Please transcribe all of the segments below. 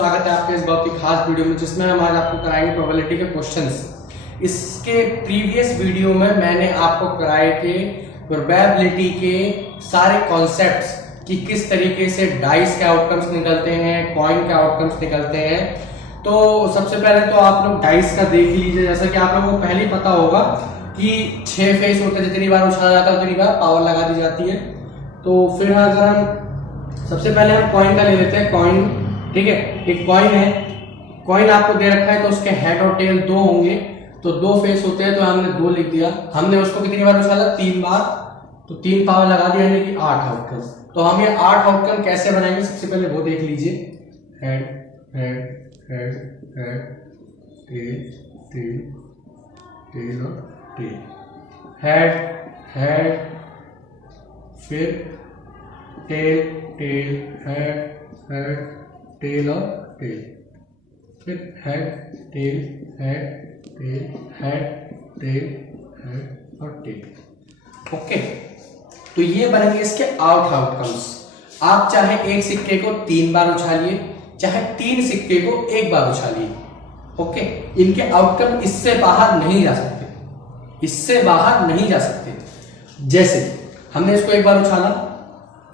स्वागत है आपके इस बहुत ही खास वीडियो में जिसमें हम आज आपको कराएंगे प्रोबेबिलिटी के क्वेश्चंस। इसके प्रीवियस वीडियो में मैंने आपको कराए थे प्रोबेबिलिटी के सारे कॉन्सेप्ट्स कि किस तरीके से डाइस के आउटकम्स निकलते हैं, कॉइन के आउटकम्स निकलते हैं। तो सबसे पहले तो आप लोग डाइस का देख लीजिए। जैसा कि आप लोगों को पहले ही पता होगा कि 6 फेस होते हैं, जितनी बार उछाला जाता है उतनी बार पावर लगा दी जाती है। तो फिर अगर हम सबसे पहले हम कॉइन का ले लेते हैं। कॉइन, ठीक है, एक कॉइन है, कॉइन आपको दे रखा है तो उसके हेड और टेल 2 होंगे, तो 2 फेस होते हैं तो हमने 2 लिख दिया। हमने उसको कितनी बार उछाला? 3 बार, तो 3 पावर लगा दिया यानी कि 8 आउटकम। तो हम ये 8 आउटकम कैसे बनाएंगे सबसे पहले वो देख लीजिए। Head head head head tail tail tail और टेल, हेड हेड फिर tail tail head head tail और टेल, फिर head tail head tail head tail head और टेल। ओके, तो ये बनेंगे इसके आउटकम्स। आप चाहे एक सिक्के को 3 बार उछालिए, चाहे 3 सिक्के को 1 बार उछालिए। ओके, इनके आउटकम इससे बाहर नहीं जा सकते, इससे बाहर नहीं जा सकते। जैसे हमने इसको 1 बार उछाला,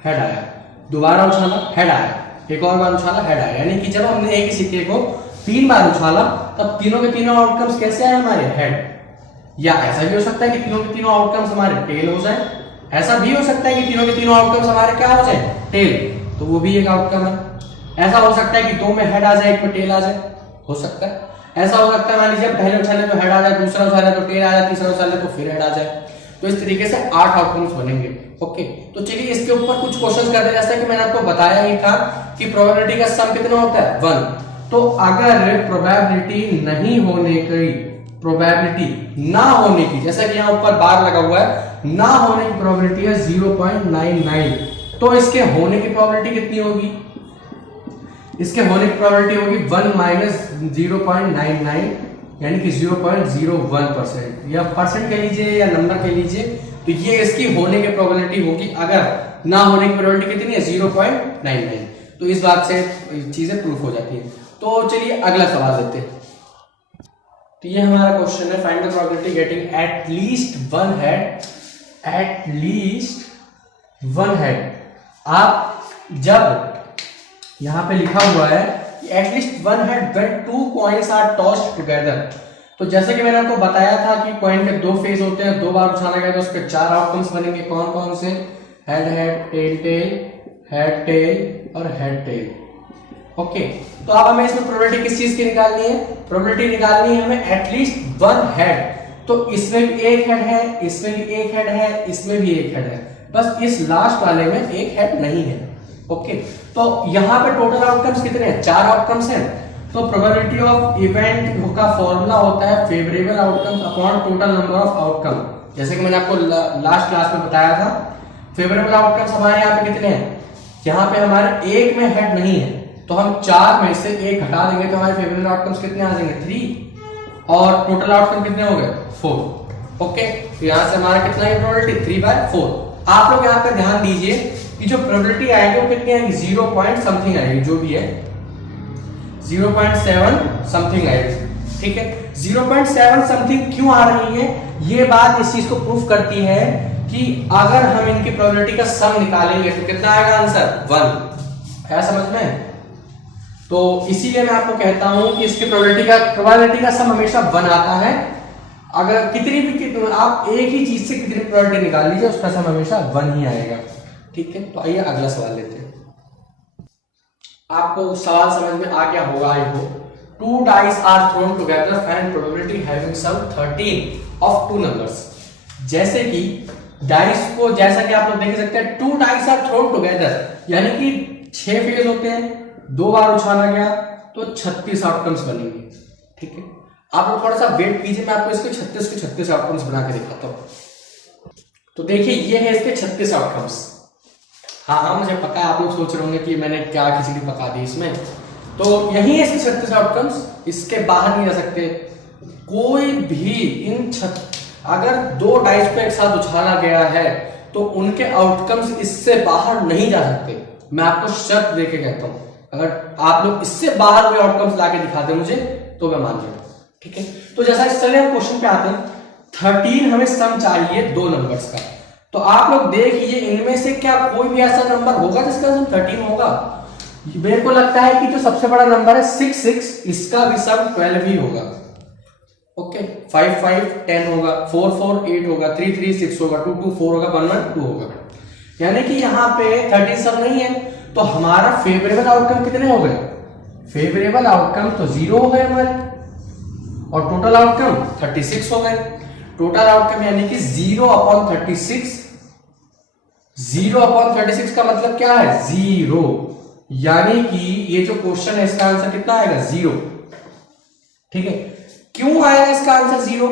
हेड आया, दोबारा उछाला, हेड आया, एक और बार उछाला, हेड आया। यानी कि जब हमने एक ही सिक्के को 3 बार उछाला तब तीनों के तीनों आउटकम्स कैसे आए हमारे? हेड। या ऐसा भी हो सकता है कि तीनों के तीनों आउटकम्स हमारे टेल हो जाए, ऐसा भी हो सकता है कि तीनों के तीनों आउटकम्स हमारे क्या हो जाए? टेल, तो वो भी एक आउटकम है। ऐसा हो सकता है कि 2 में हेड आ जाए, 1 में टेल आ जाए, हो सकता है। ऐसा हो सकता है मान लीजिए पहले उछाले तो हेड आ जाए, दूसरा उछाले तो टेल आ जाए, तीसरा उछाले तो फिर हेड आ जाए। तो इस तरीके से 8 आउटकम्स बनेंगे। ओके, तो चलिए इसके ऊपर कुछ क्वेश्चंस करते हैं। जैसा कि मैंने आपको बताया ही था कि प्रोबेबिलिटी का सम कितना होता है? 1। तो अगर प्रोबेबिलिटी नहीं होने की, प्रोबेबिलिटी ना होने की, जैसा कि यहाँ ऊपर बार लगा हुआ है, ना होने की प्रोबेबिलिटी है 0.99, तो इसके होने की प्रोबेबिलिटी कितनी होगी? इसके होने की प्रोबेबिलिटी होगी 1 माइनस 0.99 यानी कि 0.01%, या परसेंट कह लीजिए या नंबर कह लीजिए। तो ये इसकी होने की प्रोबेबिलिटी होगी। अगर ना होने की प्रोबेबिलिटी कितनी है? 0.99। तो इस बात से चीजें प्रूफ हो जाती है। तो चलिए अगला सवाल लेते हैं। तो ये हमारा क्वेश्चन है, find the probability getting at least 1 head, at least 1 head. आप जब यहां पे लिखा हुआ है कि at least 1 head when 2 coins are tossed together, तो जैसे कि मैंने आपको बताया था कि कॉइन के 2 फेस होते हैं, 2 बार उछाला गया तो उसके 4 आउटकम्स बनेंगे। कौन कौन से? Head head tail tail head tail और हेड टेल। ओके, तो अब हमें इसमें प्रोबेबिलिटी किस चीज की निकालनी है? प्रोबेबिलिटी निकालनी है हमें एटलीस्ट 1 हेड। तो इसमें भी एक हेड है, इसमें भी एक हेड है, इसमें भी एक हेड है, बस इस लास्ट वाले में एक हेड नहीं है। ओके, तो यहां पे टोटल आउटकम्स कितने हैं? 4 आउटकम्स हैं। तो प्रोबेबिलिटी ऑफ इवेंट का फॉर्मूला होता है favourable outcomes upon total number of outcome. जैसे कि मैंने आपको लास्ट क्लास में बताया था, फेवरेबल आउटकम्स हमारे यहाँ पे कितने हैं? यहाँ पे हमारे एक में हेड नहीं है, तो हम 4 में से 1 हटा देंगे तो हमारे फेवरेबल आउटकम्स कितने आ जाएंगे? 3, और टोटल आउटकम कितने हो गए? 4। ओके, तो यहाँ से हमारा कितना है प्रोबेबिलिटी? 3/4। आप लोग यहाँ पे ध्यान दीजिए कि जो प्रोबेबिलिटी आएगी वो कितनी आएगी? 0 पॉइंट समथिंग आएगी, जो भी है 0.7 समथिंग आएगी। ठीक है, 0.7 समथिंग क्यों आ रही है? ये बात इस चीज को प्रूफ करती है कि अगर हम इनकी प्रोबेबिलिटी का सम निकालेंगे तो कितना आएगा आंसर? 1 है। समझ में? तो इसीलिए मैं आपको कहता हूं कि इसकी प्रोबेबिलिटी का सम हमेशा 1 आता है। अगर कितनी भी आप एक ही चीज से कितनी प्रोबेबिलिटी निकाल लीजिए उसका सम हमेशा 1 ही आएगा। ठीक है, तो आइए अगला सवाल लेते हैं। आपको सवाल समझ में आ गया होगा I hope. 2 dice are thrown together find probability having sum 13 of 2 numbers. जैसे कि डाइस को, जैसा कि आप लोग देख सकते हैं, 2 डाइस आर थ्रोन टुगेदर यानी कि 6 फेज होते हैं, 2 बार उछाला गया तो 36 आउटकम्स बनेंगे। ठीक है, आप लोग थोड़ा सा वेट कीजिए, मैं आपको इसके 36 के 36 आउटकम्स बना के दिखाता हूं। तो देखिए ये है इसके 36 आउटकम्स। हाँ, मुझे पता है आप लोग सोच रहे होंगे कि मैंने क्या खिचड़ी पका दी इसमें। तो यही है इसके 36 आउटकम्स, इसके बाहर नहीं जा सकते कोई भी। अगर 2 डाइस को एक साथ उछाला गया है तो उनके आउटकम्स इससे बाहर नहीं जा सकते। मैं आपको शर्त देके कहता हूं, अगर आप लोग इससे बाहर कोई आउटकम्स लाके दिखा दे मुझे तो मैं मान जाऊंगा, ठीक है। तो जैसा चलिए हम क्वेश्चन पे आते हैं। 13 हमें सम चाहिए दो नंबर्स का। तो आप लोग देखिए इनमें से क्या कोई भी ऐसा नंबर होगा जिसका सम 13 होगा? मेरे को लगता है कि जो सबसे बड़ा नंबर है 6 इसका भी सम 12 ही होगा। ओके, 5 5 10 होगा, 4 4 8 होगा, 3 3 6 होगा, 2 2 4 होगा, 1 1 2 होगा। यानी कि यहाँ पे 13 सम नहीं है। तो हमारा फेवरेबल आउटकम कितने हो गए? फेवरेबल आउटकम तो 0 हो गए हमारे, और टोटल आउटकम 36 हो गए। टोटल आउटकम यानी कि 0/36। 0/36 का मतलब क्या है? 0। यानी कि ये जो क्वेश्चन है इसका आंसर कितना आएगा? 0। ठीक है। क्यों आएगा इसका आंसर 0?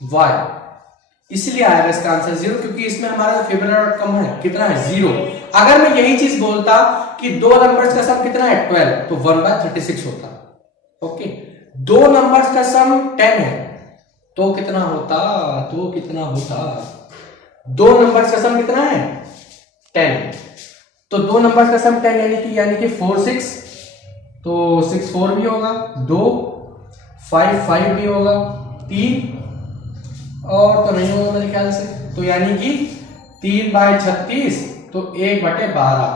वाई? इसलिए आएगा इसका आंसर 0 क्योंकि इसमें हमारा फेवरेबल आउटकम है कितना है? 0। अगर मैं यही चीज बोलता कि दो नंबर्स का सम कितना है? 12, तो 1/36 होता। ओके, दो नंबर्स का सम 10 है तो कितना होता? तो कितना होता? दो नंबर्स का सम कितना है? 10। तो दो नंबर्स का सम 10 यानी कि 4 6, तो 6 4 भी होगा, 2 5 5 भी होगा, 3 और तो नहीं होगा मेरे ख्याल से, तो यानी कि 3/36, तो 1/12।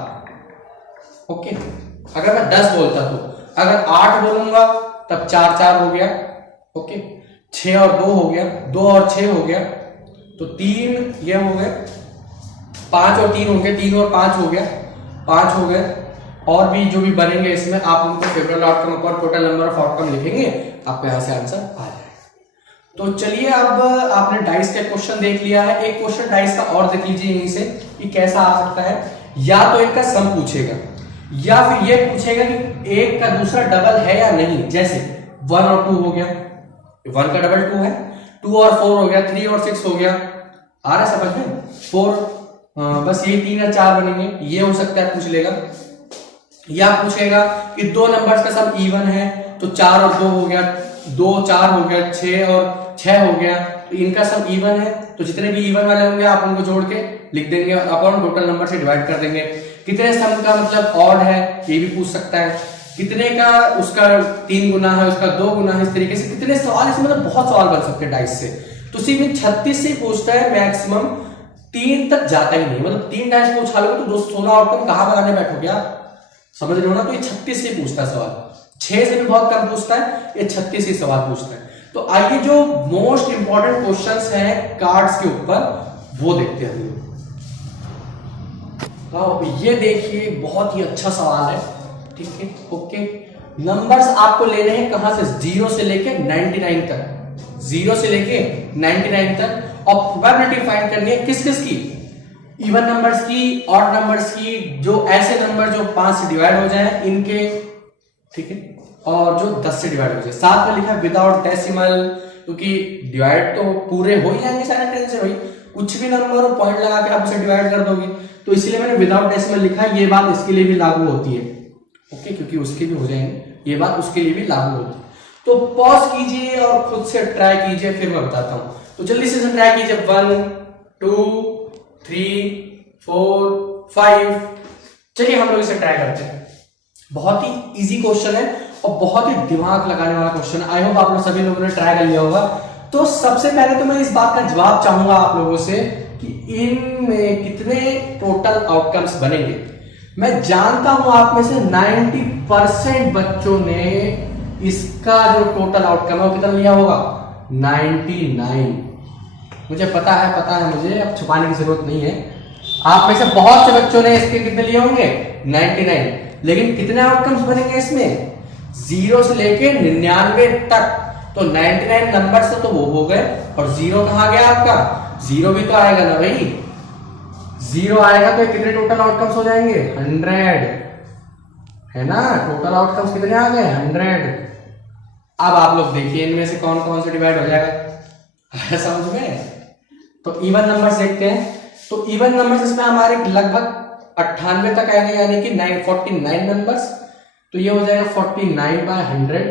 ओके, अगर मैं 10 बोलता तो, अगर 8 बोलूंगा तब 4 4 हो गया। ओके, 6 और 2 हो गया, 2 और 6 हो गया, तो 3 ये हो गए, 5 और 3 हो गए, 3 और 5 हो गया, 5 हो गए। और भी जो भी बनेंगे इसमें आप उनको फेवरेबल आउटकम और टोटल नंबर ऑफ आउटकम लिखेंगे, आपको यहां से आंसर आ जाएगा। तो चलिए, अब आपने डाइस का क्वेश्चन देख लिया है, एक क्वेश्चन डाइस का और देख लीजिए यहीं से कि कैसा आ सकता है। या तो इनका सम पूछेगा या फिर ये पूछेगा कि एक का दूसरा डबल है या नहीं। जैसे 1 और 2 हो गया, 1 का डबल 2 है, 2 और 4 हो गया, 3 और 6 हो गया। आ रहा है समझ में? 4 बस यही 3 या 4 बनेंगे, ये हो सकता है पूछ लेगा। या पूछेगा कि दो नंबर्स का सम इवन है, तो 4 और 2 हो गया, 2 4 हो गया, 6 और 6 हो गया, तो इनका सम इवन है, तो जितने भी इवन वाले होंगे आप उनको जोड़ के लिख देंगे, अपॉन टोटल नंबर से डिवाइड कर देंगे। कितने सम का मतलब ऑड है, ये भी पूछ सकता है। कितने का उसका 3 गुना है, उसका 2 गुना है, इस तरीके से कितने सवाल, इसमें मतलब बहुत सवाल बन सकते हैं डाइस से। तो सिर्फ 36 से पूछता है, मैक्सिमम 3 तक जाता ही नहीं। मतलब 3 डाइस पूछा लोगे तो 16 आउटकम कहां बनाने बैठोगे आप? समझ रहे हो ना? तो ये 36 से पूछता है सवाल, 6 से भी बहुत कम पूछता है, ये 36 से सवाल पूछता है। तो आइए जो मोस्ट इंपॉर्टेंट क्वेश्चंस हैं कार्ड्स के ऊपर वो देखते हैं हम लोग। ये देखिए बहुत ही अच्छा सवाल है, ठीक है। ओके, नंबर्स आपको लेने हैं कहां से? 0 से लेके 99 तक, 0 से लेके 99 तक, और प्रोबेबिलिटी फाइंड करनी है किस किस की? इवन नंबर्स की, ऑड नंबर्स की, जो ऐसे नंबर जो 5 से डिवाइड हो जाए इनके, ठीक है, और जो 10 से डिवाइड हो जाए। साथ में लिखा है विदाउट डेसिमल, क्योंकि डिवाइड तो पूरे हो ही जाएंगे सारे 10 से भाई, कुछ भी नंबर हो पॉइंट लगा के आप उसे डिवाइड कर दोगे, तो इसीलिए मैंने विदाउट डेसिमल लिखा है। ये बात इसके लिए भी लागू होती है, ओके, क्योंकि उसके भी हो जाएंगे, ये बात उसके लिए भी लागू होती है। तो पॉज कीजिए और खुद से ट्राई कीजिए, फिर मैं बताता हूं। तो जल्दी से ट्राई कीजिए। 1 2 3 4 5। चलिए हम लोग इसे ट्राई करते हैं। बहुत ही इजी क्वेश्चन है और बहुत ही दिमाग लगाने वाला क्वेश्चन है। आई होप आप लोग सभी लोगों ने ट्राई कर लिया होगा। तो सबसे पहले तो मैं इस बात का जवाब चाहूंगा आप लोगों से कि इनमें कितने टोटल आउटकम्स बनेंगे। मैं जानता हूं आप में से 90% बच्चों ने इसका जो टोटल आउटकम है वो कितना लिया होगा? 99। मुझे पता है मुझे, अब छुपाने की जरूरत नहीं है। आप में से बहुत से बच्चों ने इसके कितने लिए होंगे? 99। लेकिन कितने आउटकम्स बनेंगे इसमें? 0 से लेके 99 तक। तो 99 नंबर से तो वो हो गए, और 0 कहां गया आपका? 0 भी तो आएगा ना भाई, 0 आएगा तो कितने टोटल आउटकम्स हो जाएंगे? 100, है ना? टोटल आउटकम्स कितने आ गए? 100। अब आप लोग देखिए इनमें से कौन कौन से डिवाइड हो जाएगा समझ में? तो इवन नंबर्स देखते हैं। तो इवन नंबर्स इसमें हमारे लगभग 98 तक आएंगे, यानी कि 49 नंबर्स। तो ये हो जाएगा 49/100।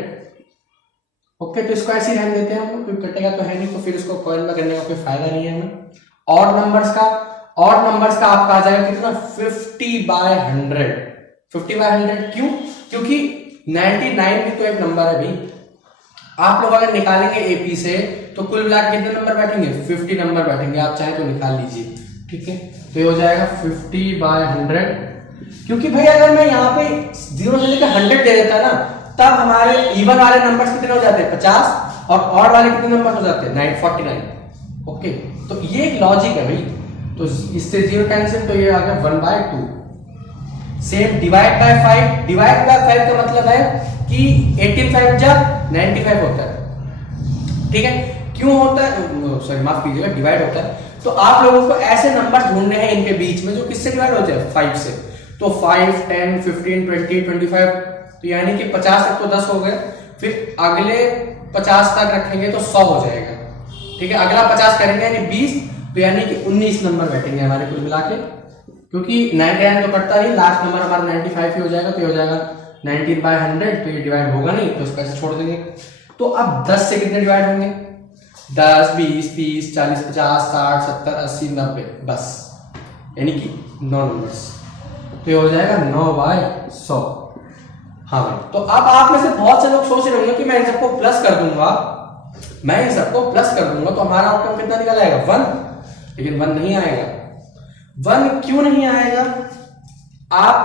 ओके, तो इसको ऐसे ही रहने देते हैं हम लोग, क्योंकि कटेगा तो है नहीं, तो फिर इसको कॉइन में करने का कोई फायदा नहीं है हमें। ऑड नंबर्स का आपका आ जाएगा कितना? 50/100। 50/100 क्यों? क्योंकि 99 भी तो एक नंबर है भाई। आप लोग अगर निकालेंगे एपी से तो कुल मिला के कितने नंबर बैठेंगे? 50 नंबर बैठेंगे। आप चाहे तो निकाल लीजिए, ठीक है। तो ये हो जाएगा 50/100, क्योंकि भाई अगर मैं यहाँ पे 0 से लेकर 100 दे देता ना, तब हमारे इवन वाले नंबर्स कितने हो जाते हैं? 50, और ऑड वाले कितने नंबर हो जाते हैं? 49। ओके, तो ये एक लॉजिक है भाई। तो इससे 0 कैंसिल, तो ये आ गया 1/2। Same divide by 5, divide by 5 का मतलब है कि 85 जब 95 होता है, ठीक है। क्यों होता है? सॉरी माफ कीजिएगा, डिवाइड होता है। तो आप लोगों को ऐसे नंबर ढूंढने हैं इनके बीच में जो किससे डिवाइड हो जाए? 5 से। तो 5, 10, 15, 20, 25, तो यानी कि 50 तक तो 10 हो गए। फिर अगले 50 तक रखेंगे तो 100 हो जाएगा, ठीक है। अगला 50 करेंगे यानी 20, तो यानी कि 19 नंबर बैठेंगे हमारे कुल मिला के, क्योंकि 99 तो कटता नहीं, लास्ट नंबर हमारा 95 ही हो जाएगा। तो ये हो जाएगा 19/100, तो ये डिवाइड होगा नहीं, तो इसको ऐसे छोड़ देंगे। तो अब 10 से कितने डिवाइड होंगे? 10, 20, 30, 40, 50, 60, 70, 80, 90, बस, यानी कि 9 नंबर्स। तो ये हो जाएगा 9/100। हाँ भाई, तो अब आप में से बहुत से लोग सोच रहे होंगे कि मैं इन सबको प्लस कर दूंगा, मैं इन सबको प्लस कर दूंगा तो हमारा आउटकम कितना निकल आएगा? 1। लेकिन 1 नहीं आएगा। 1 क्यों नहीं आएगा? आप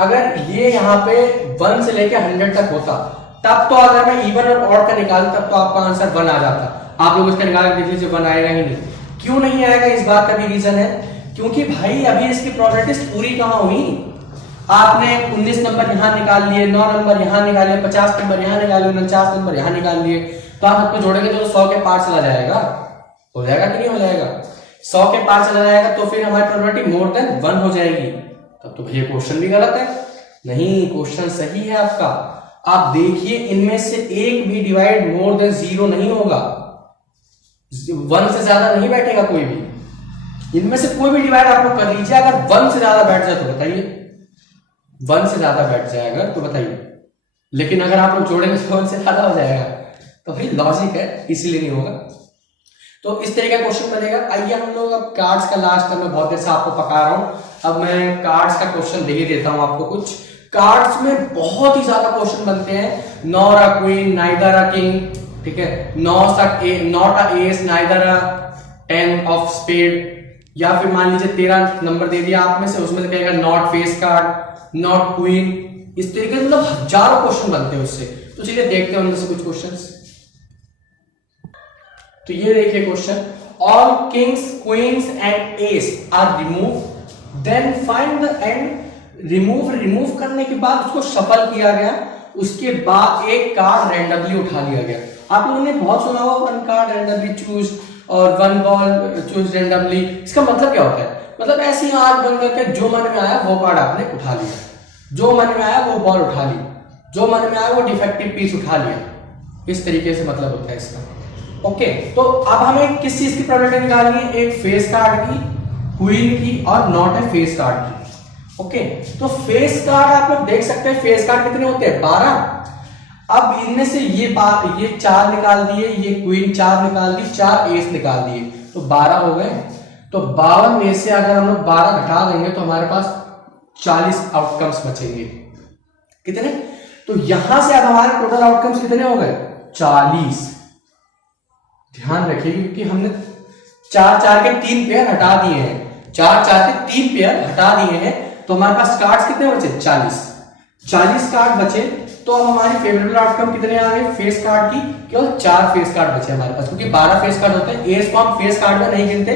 अगर ये यहाँ पे 1 से लेके 100 तक होता, तब तो अगर मैं इवन और ऑड का निकालता तब तो आपका आंसर 1 आ जाता। आप लोग इसका निकाल के देख लीजिए, 1 आएगा ही नहीं। क्यों नहीं आएगा? इस बात का भी रीजन है, क्योंकि भाई अभी इसकी प्रोबेबिलिटीज पूरी कहां हुई। आपने 19 नंबर यहां निकाल लिए, 9 नंबर यहां निकाल लिए, 50 नंबर यहां निकाल लिए, 49 नंबर यहां निकाल लिए, तो आप सबको जोड़ेंगे तो 100 के पार चला जाएगा। हो जाएगा कि नहीं हो जाएगा? 100 के पार चला जाएगा तो फिर हमारी प्रोबेबिलिटी मोर देन 1 हो जाएगी। तब तो भैया क्वेश्चन भी गलत है। नहीं, क्वेश्चन सही है आपका। आप देखिए, इनमें से एक भी डिवाइड मोर देन 0 नहीं होगा। 1 से ज्यादा नहीं बैठेगा कोई भी। इनमें से कोई भी डिवाइड आप लोग कर लीजिए, अगर 1 से ज्यादा बैठ जाए तो बताइए। 1 से ज्यादा बैठ जाए अगर तो बताइए। लेकिन अगर आप लोग जोड़ेंगे तो 1 से ज्यादा हो जाएगा। तो भाई लॉजिक है, इसीलिए नहीं होगा। तो इस तरह का क्वेश्चन बनेगा। आइए हम लोग अब कार्ड्स का, लास्ट में बहुत देर से आपको पका रहा हूं, अब मैं कार्ड्स का क्वेश्चन दे ही देता हूं आपको। कुछ कार्ड्स में बहुत ही ज्यादा क्वेश्चन बनते हैं। Not a queen, neither a king, ठीक है, not a ace, neither a 10 of spade, या फिर मान लीजिए 13 नंबर दे दिया आप में से, उसमें से कहेगा not face card, not queen. इस तरीके से मतलब हजारों क्वेश्चन बनते हैं उससे। तो चलिए देखते हैं उनमें से कुछ क्वेश्चंस। तो ये देखिए question, all kings, queens and ace are remove, then find the end. Remove करने के बाद उसको शफल किया गया, उसके बाद एक कार्ड रैंडमली उठा लिया गया। आप लोगों ने बहुत सुना होगा, वन कार्ड रैंडमली चूज और वन बॉल चूज रैंडमली। इसका मतलब क्या होता है? मतलब ऐसे ही आंख बंद करके जो मन में आया वो कार्ड आपने उठा लिया, जो मन में आया वो बॉल उठा ली, जो मन में आया वो डिफेक्टिव पीस उठा लिया। इस तरीके से मतलब होता है इसका। ओके, तो अब हमें किस चीज की प्रोबेबिलिटी निकालनी है? एक फेस कार्ड की, क्वीन की, और नॉट है फेस कार्ड की। ओके, तो फेस कार्ड आप लोग देख सकते हैं, फेस कार्ड कितने होते हैं? 12। अब इनमें से ये 4 निकाल दिए, ये क्वीन 4 निकाल दी, 4 एस निकाल दिए, तो 12 हो गए। तो 52 में से अगर हम लोग 12 घटा देंगे तो हमारे पास 40 आउटकम्स बचेंगे। कितने? तो यहां से अब हमारे टोटल आउटकम्स कितने हो गए? 40। ध्यान रखिए, क्योंकि हमने 4 के 3 पेयर हटा दिए हैं, 4 के 3 पेयर हटा दिए हैं, तो हमारे पास कार्ड्स कितने बचे? 40 कार्ड बचे। तो अब हमारी फेवरेबल आउटकम कितने आ गए? फेस कार्ड की केवल 4 फेस कार्ड बचे हमारे पास, क्योंकि 12 फेस कार्ड होते हैं। एस को हम फेस कार्ड में नहीं गिनते,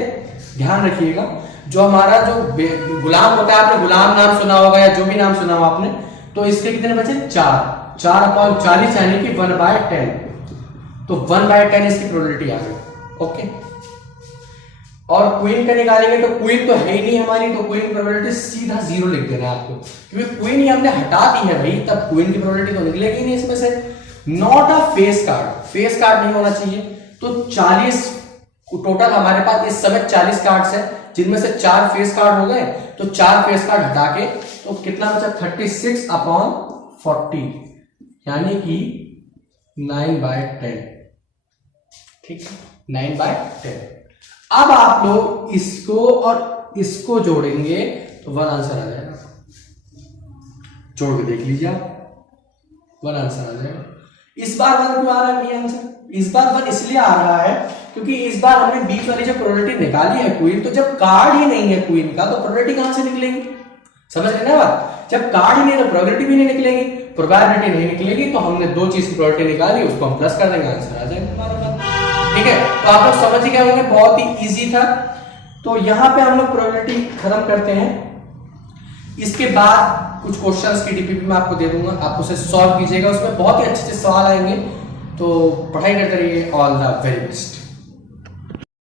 ध्यान रखिएगा। जो हमारा जो गुलाम होता है, आपने गुलाम नाम सुना होगा या जो भी नाम सुना हो आपने, तो इसके कितने बचे? 4/40 यानी कि 1/10। तो 1/10 इसकी प्रोबेबिलिटी आ गई। ओके, और क्वीन का निकालेंगे तो क्वीन तो है ही नहीं हमारी, तो क्वीन प्रोबेबिलिटी सीधा 0 लिख देना है आपको, क्योंकि क्वीन ही हमने हटा दी है भाई, तब क्वीन की प्रोबेबिलिटी तो निकलेगी नहीं इसमें से। Not a face card, face card नहीं होना चाहिए। तो 40 टोटल हमारे पास इस समय 40 कार्ड्स है, जिनमें से 4 फेस कार्ड हो गए, तो 4 फेस कार्ड हटा के तो कितना बचा? 36/40, यानी कि 9/10। ठीक है, 9/10। अब आप लोग इसको और इसको जोड़ेंगे तो 1 आंसर आ जाएगा। जोड़ के देख लीजिए आप, 1 आंसर आ जाएगा। इस बार 1 क्यों आ रहा है? आंसर इस बार 1 इसलिए आ रहा है क्योंकि इस बार हमने बीच वाली जो प्रोबेबिलिटी निकाली है क्वीन, तो जब कार्ड ही नहीं है क्वीन का तो प्रोबेबिलिटी कहां से निकलेगी? समझ रहे ना बात? जब कार्ड ही नहीं है तो प्रोबेबिलिटी भी नहीं निकलेगी, प्रोबेबिलिटी नहीं निकलेगी तो हमने 2 चीज की प्रोबेबिलिटी निकाली, उसको हम प्लस कर देंगे, आंसर आ जाएगा हमारे पास। ठीक है, तो आप लोग समझ गए होंगे, बहुत ही इजी था। तो यहां पे हम लोग प्रोबेबिलिटी खत्म करते हैं। इसके बाद कुछ क्वेश्चंस की डीपीपी मैं आपको दे दूंगा, आप उसे सॉल्व कीजिएगा, उसमें बहुत ही अच्छे अच्छे सवाल आएंगे। तो पढ़ाई करते रहिए। All the very best.